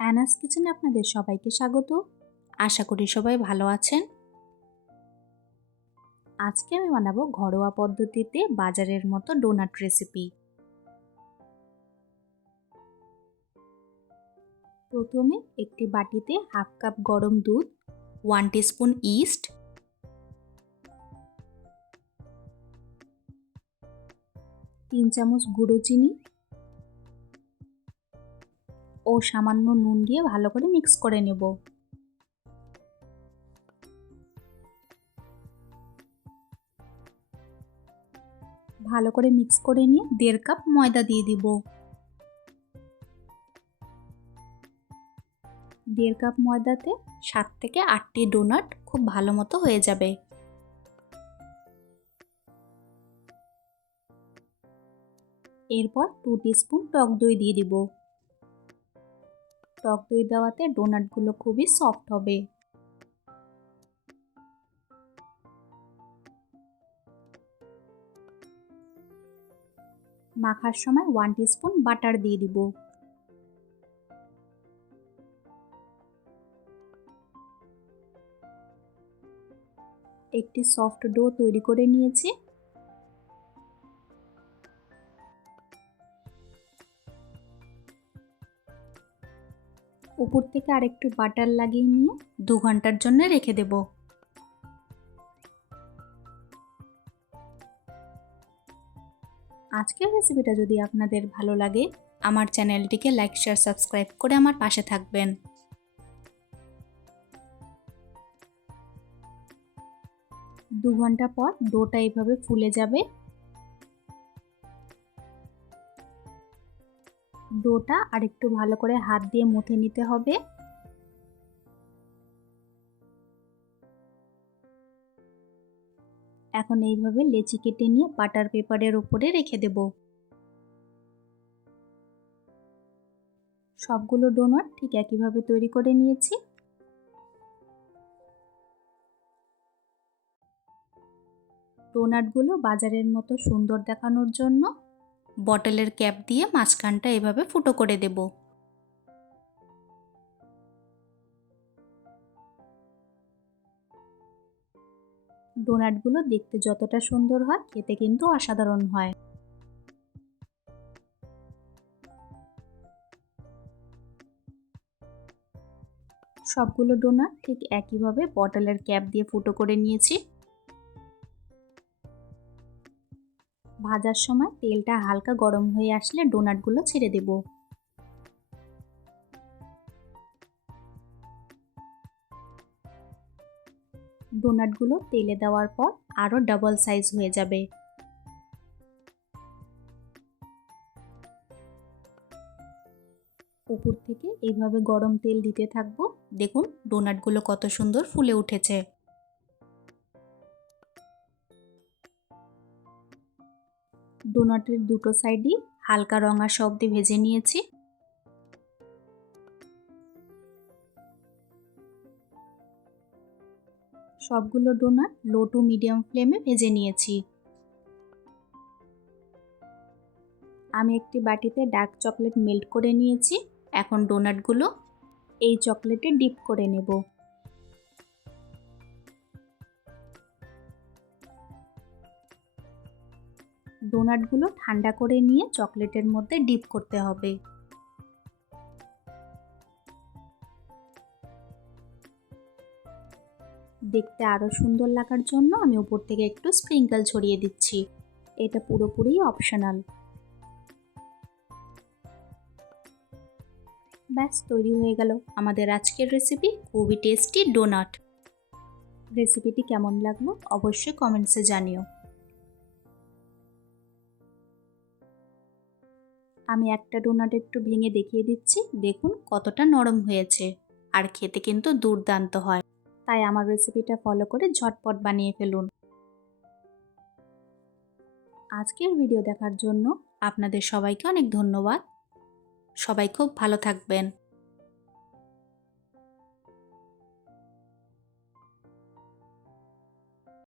অ্যানাস কিচেনে আপনাদের সবাইকে স্বাগত। আশা করি সবাই ভালো আছেন। আজকে আমি বানাবো ঘরোয়া পদ্ধতিতে বাজারের মতো ডোনাট রেসিপি। প্রথমে একটি বাটিতে হাফ কাপ গরম দুধ, 1 টিস্পুন ইস্ট, 3 চামচ গুঁড়ো চিনি ও সামান্য নুন দিয়ে ভালো করে মিক্স করে নেব। ভালো করে মিক্স করে নিয়ে 1.5 কাপ ময়দা দিয়ে দিব। 1.5 কাপ ময়দাতে 7 থেকে 8টি ডোনাট খুব ভালো মতো হয়ে যাবে। এরপর 2 টিস্পুন টক দই দিয়ে দিব। টক দই দেওয়াতে ডোনাটগুলো খুবই সফট হবে। মাখার সময় 1 টিস্পুন বাটার দিয়ে দিব। একটি সফট ডো তৈরি করে নিয়েছি। উপর থেকে আরেকটু বাটার লাগিয়ে নিয়ে 2 ঘন্টার জন্য রেখে দেব। আজকের রেসিপিটা যদি আপনাদের ভালো লাগে, আমার চ্যানেলটিকে লাইক, শেয়ার, সাবস্ক্রাইব করে আমার পাশে থাকবেন। দু ঘন্টা পর ডোটা এইভাবে ফুলে যাবে। ডোটা আরেকটু ভালো করে হাত দিয়ে মুথে নিতে হবে। এখন এইভাবে লেচি কেটে নিয়ে বাটার পেপারের উপরে রেখে দেব। সবগুলো ডোনাট ঠিক একইভাবে তৈরি করে নিয়েছি। ডোনাটগুলো বাজারের মতো সুন্দর দেখানোর জন্য বটলের ক্যাপ দিয়ে মাঝখানটা এভাবে ফুটো করে দেব। ডোনাটগুলো দেখতে যতটা সুন্দর হয়, খেতে কিন্তু অসাধারণ হয়। সবগুলো ডোনাট ঠিক একইভাবে বটলের ক্যাপ দিয়ে ফুটো করে নিয়েছি। ভাজার সময় তেলটা হালকা গরম হয়ে আসলে ডোনাটগুলো ছেড়ে দেব। ডোনাটগুলো তেলে দেওয়ার পর আরও ডাবল সাইজ হয়ে যাবে। উপর থেকে এইভাবে গরম তেল দিতে থাকবো। দেখুন ডোনাটগুলো কত সুন্দর ফুলে উঠেছে। ডোনাটের দুটো সাইডই হালকা রঙাশে অবধি ভেজে নিয়েছি। সবগুলো ডোনাট লো টু মিডিয়াম ফ্লেমে ভেজে নিয়েছি। আমি একটি বাটিতে ডার্ক চকলেট মেল্ট করে নিয়েছি। এখন ডোনাটগুলো এই চকলেটে ডিপ করে নেব। ডোনাটগুলো ঠান্ডা করে নিয়ে চকলেটের মধ্যে ডিপ করতে হবে। দেখতে আরও সুন্দর লাগার জন্য আমি উপর থেকে একটু স্প্রিঙ্কল ছড়িয়ে দিচ্ছি। এটা পুরোপুরি অপশনাল। ব্যাস তৈরি হয়ে গেল আমাদের আজকের রেসিপি, খুবই টেস্টি ডোনাট। রেসিপিটি কেমন লাগলো অবশ্যই কমেন্টসে জানিও। আমি একটা ডোনাট একটু ভেঙে দেখিয়ে দিচ্ছি। দেখুন কতটা নরম হয়েছে, আর খেতে কিন্তু দুর্দান্ত হয়। তাই আমার রেসিপিটা ফলো করে ঝটপট বানিয়ে ফেলুন। আজকের ভিডিও দেখার জন্য আপনাদের সবাইকে অনেক ধন্যবাদ। সবাই খুব ভালো থাকবেন।